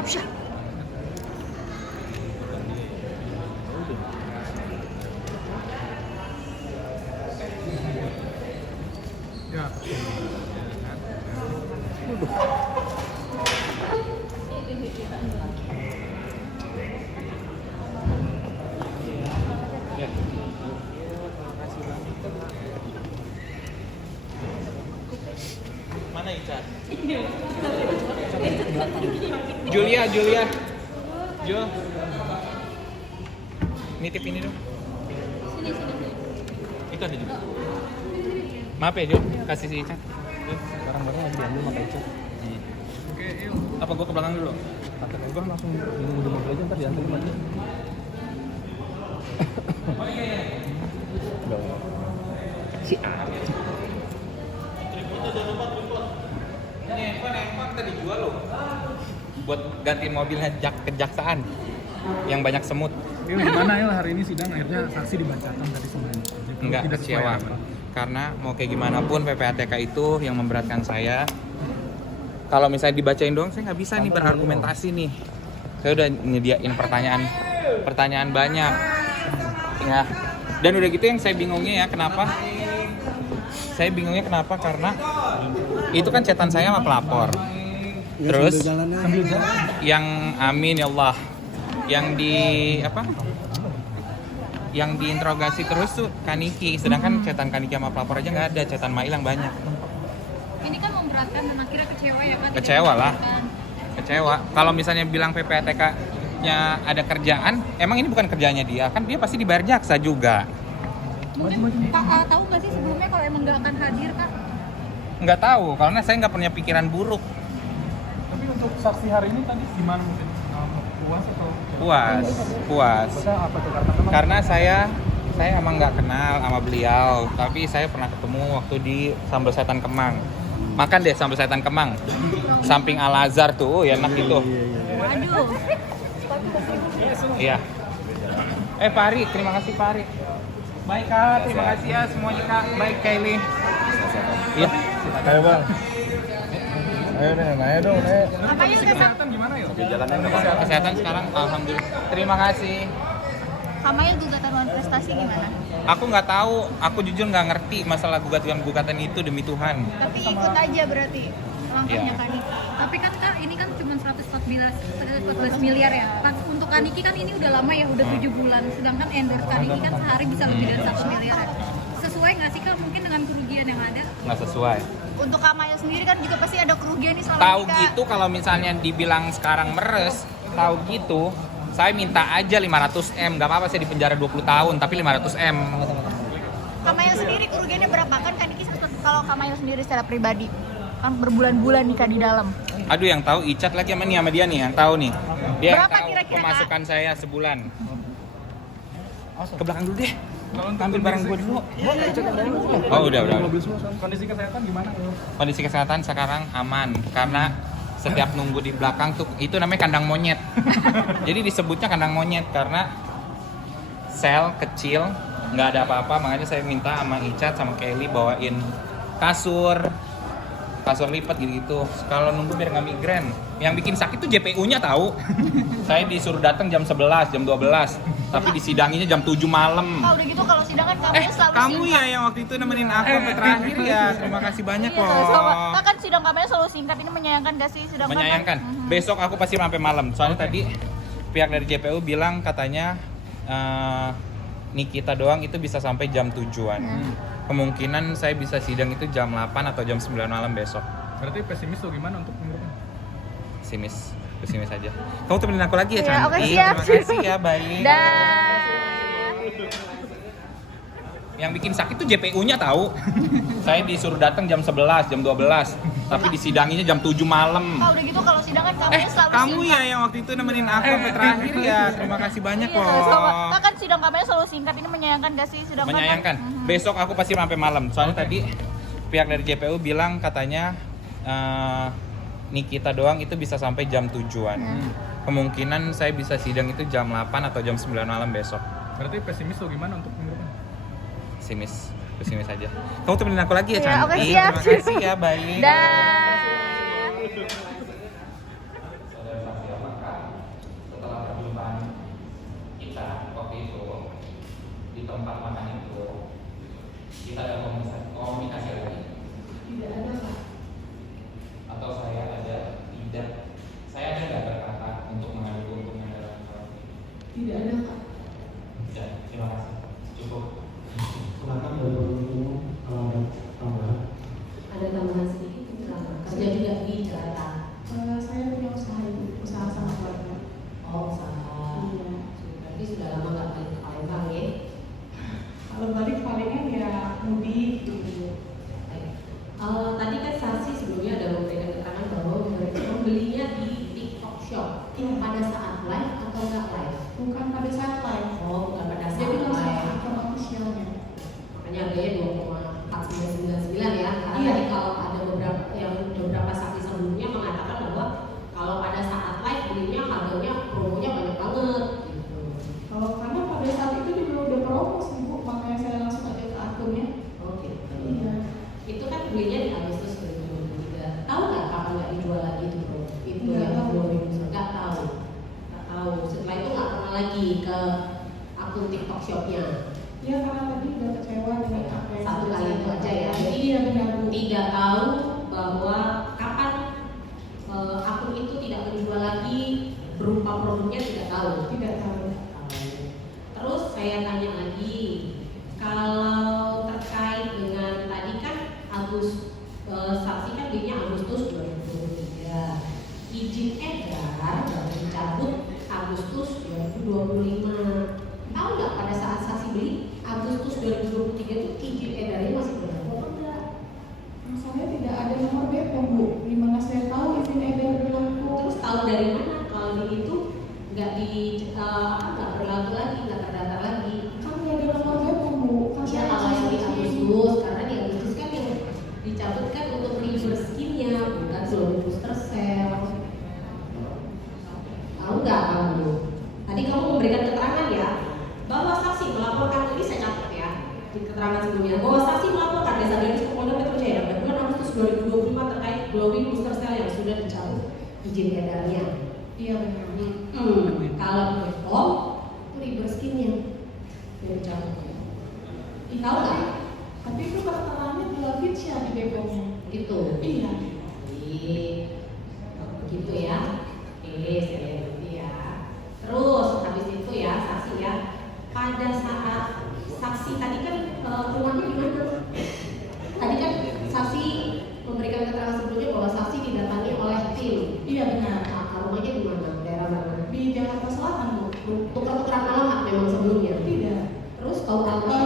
Opsya. Ya. Mana Ica? Julia. Jo. Nitip ini dong. Itu ada juga. Maaf ya, Jo. Kasih si Ica. Barang-barang lagi diambil sama Ica. Oke, yuk. Apa gua ke belakang dulu? Kata gua langsung minum di mobil aja ntar diantar sama dia. Oh iya. Si Ini handphone tadi jual loh. Buat ganti mobilnya kejaksaan yang banyak semut. ini gimana ya hari ini sidang akhirnya saksi dibacakan tadi semuanya. Enggak Tidak sesuai kecewa. harapan. Karena mau kayak gimana pun PPATK itu yang memberatkan saya. Kalau misalnya dibacain doang saya nggak bisa nih berargumentasi nih. Saya udah nyediain pertanyaan banyak. Ya. Dan udah gitu yang saya bingungnya ya kenapa? Saya bingungnya kenapa karena itu kan chatan saya sama pelapor. Terus Sambil jalan. yang amin ya Allah. Yang di apa? Yang diinterogasi terus tuh Kaniki, sedangkan cetan Kaniki sama pelapor aja nggak ada, cetan Mail yang banyak. Ini kan memberatkan dan akhirnya kecewa ya kan? Kecewa lah. Kecewa. Kalau misalnya bilang PPATK-nya ada kerjaan, emang ini bukan kerjanya dia, kan dia pasti dibayar jaksa juga. Mungkin Kak tahu nggak sih sebelumnya kalau emang nggak akan hadir Kak? Nggak tahu, karena saya nggak punya pikiran buruk. Tapi untuk saksi hari ini tadi gimana mungkin? Puas atau? Puas. Maksudnya apa tuh Karena saya emang nggak kenal sama beliau, tapi saya pernah ketemu waktu di Sambal Setan Kemang. Makan deh Sambal Setan Kemang, samping Al Azhar tuh, ya enak gitu. Waduh. Iya. Pak Ari, terima kasih Pak Ari. Baik Kak, terima kasih ya semuanya Kak. Baik Kylie. Iya. Ayo bang. Ayo deh, nanya dong, nanya. Apa ya Kesehatan gimana ya? Kesehatan sekarang alhamdulillah. Terima kasih. Kamail gugatan lawan prestasi gimana? Aku nggak tahu, aku jujur nggak ngerti masalah gugatan itu demi Tuhan. Tapi ikut aja berarti langkahnya Iya. Kaniki. Tapi kan Kak ini kan cuma 114 miliar ya. Pas untuk Kaniki kan ini udah lama ya, udah 7 bulan. Sedangkan endorse Kaniki kan sehari bisa lebih dari 1 miliar ya. Sesuai nggak sih Kak mungkin dengan kerugian yang ada? Nggak sesuai. Untuk Kamail sendiri kan juga pasti ada kerugian nih selama Tahu ini, Kak. gitu kalau misalnya dibilang sekarang meres, tahu gitu, saya minta aja 500M, nggak apa-apa saya dipenjara 20 tahun, tapi 500M. Kamail sendiri kerugiannya berapa kan Kaniki kalau Kamail sendiri secara pribadi kan berbulan-bulan nikah di dalam. Aduh yang tahu Icat lagi sama dia nih, yang tahu nih. Dia yang Berapa tahu kira-kira, pemasukan saya sebulan. Ke belakang dulu deh. Ambil barang gue dulu. Oh udah. Kondisi kesehatan gimana? Kondisi kesehatan sekarang aman karena setiap nunggu di belakang tuh itu namanya kandang monyet. Jadi disebutnya kandang monyet karena sel kecil, nggak ada apa-apa, makanya saya minta sama Icat sama Kelly bawain kasur lipat gitu. Kalau nunggu biar nggak migren. Yang bikin sakit tuh JPU-nya tahu. Saya disuruh datang jam 11, jam 12, tapi disidanginya jam 7 malam. Oh udah gitu kalau sidang kan Kamail selalu Kamu singkat. ya yang waktu itu nemenin aku sampai terakhir ya. Terima kasih banyak Iya, loh. sama. Kak kan sidang Kamail selalu singkat, ini menyayangkan gak sih sidang Kamail? Menyayangkan. Besok aku pasti sampai malam. Soalnya tadi pihak dari JPU bilang katanya Nikita doang itu bisa sampai jam 7-an. Kemungkinan saya bisa sidang itu jam 8 atau jam 9 malam besok. Berarti pesimis tuh gimana untuk minggu depan? Pesimis aja. Kamu temenin aku lagi ya, Iya, cantik. oke, siap. Terima kasih ya, baik. Dah. Yang bikin sakit tuh JPU-nya tahu. Saya disuruh datang jam 11, jam 12, tapi disidanginya jam 7 malam. Oh udah gitu kalau sidang kan Kamail selalu Kamu singkat. ya yang waktu itu nemenin aku sampai terakhir ya. Terima kasih banyak Iya, loh. sama. Kak kan sidang Kamail selalu singkat, ini menyayangkan gak sih sidang Kamail? Menyayangkan. Besok aku pasti sampai malam. Soalnya tadi pihak dari JPU bilang katanya Nikita doang itu bisa sampai jam 7-an. Kemungkinan saya bisa sidang itu jam 8 atau jam 9 malam besok. Berarti pesimis tuh gimana untuk minggu depan? Pesimis aja. Kamu temenin aku lagi ya, Iya, cantik. oke, siap. Terima kasih ya, baik. Dah. Iya. Pada saat live atau nggak live? Bukan pada saat live. Oh, bukan pada saat Jadi langsung live. ke akun officialnya. Makanya harganya 2,4999 ya. Karena Iya. tadi kalau ada beberapa saksi sebelumnya mengatakan bahwa kalau pada saat live belinya harganya promonya banyak banget. Gitu. Kalau karena pada saat itu juga udah promo sih Bu, makanya saya langsung aja ke akunnya. Oh gitu. Iya. Itu kan belinya di Agustus 2023. Tahu nggak kapan nggak dijual lagi itu bro? Itu Nggak yang tahu. 2000 nggak tahu. Nggak tahu. Setelah itu nggak pernah lagi ke akun TikTok shopnya. Iya karena tadi udah kecewa dengan apa yang Satu sudah kali saya itu aja ya. lakukan. Iya benar Bu. Tidak tahu bahwa kapan akun itu tidak menjual lagi berupa produknya tidak tahu. Tidak tahu. Terus saya tanya lagi, kalau terkait dengan tadi kan saksi kan belinya Agustus 2023, izin edar baru dicabut Agustus 2025. Tahu nggak pada saat saksi beli Agustus 2023 itu izin edarnya masih berlaku apa enggak? Saya tidak ada nomor BPOM Bu. Gimana saya tahu izin edar berlaku? Terus tahu dari mana kalau di itu nggak nggak berlaku lagi, nggak terdaftar lagi? Kan nggak ada nomor BPOM Bu. Kan Ya kalau yang di Agustus, karena di Agustus kan yang dicabut kan untuk reverse skinnya, bukan belum booster cell. Tahu nggak kamu? Tadi kamu memberikan keterangan ya bahwa saksi melaporkan, ini saya catat ya di keterangan sebelumnya, bahwa saksi melaporkan desa gadis ke Polda Metro Jaya pada bulan Agustus 2025 terkait glowing booster cell yang sudah dicabut izin edarnya. Iya benar. Kalau di BPOM itu reverse skinnya yang dicabut. Tahu nggak? Tapi itu keterangannya jelas ya di BPOM-nya. Gitu. Iya. Begitu ya. Saya ngerti ya. Terus habis itu ya saksi ya. Pada saat saksi tadi kan rumahnya di mana? Tadi kan saksi memberikan keterangan sebelumnya bahwa saksi didatangi oleh tim. Iya benar. Nah, rumahnya di mana? Daerah mana? Di Jakarta Selatan Bu. Tukar-tukaran alamat memang sebelumnya. Tidak. Terus tahu alamat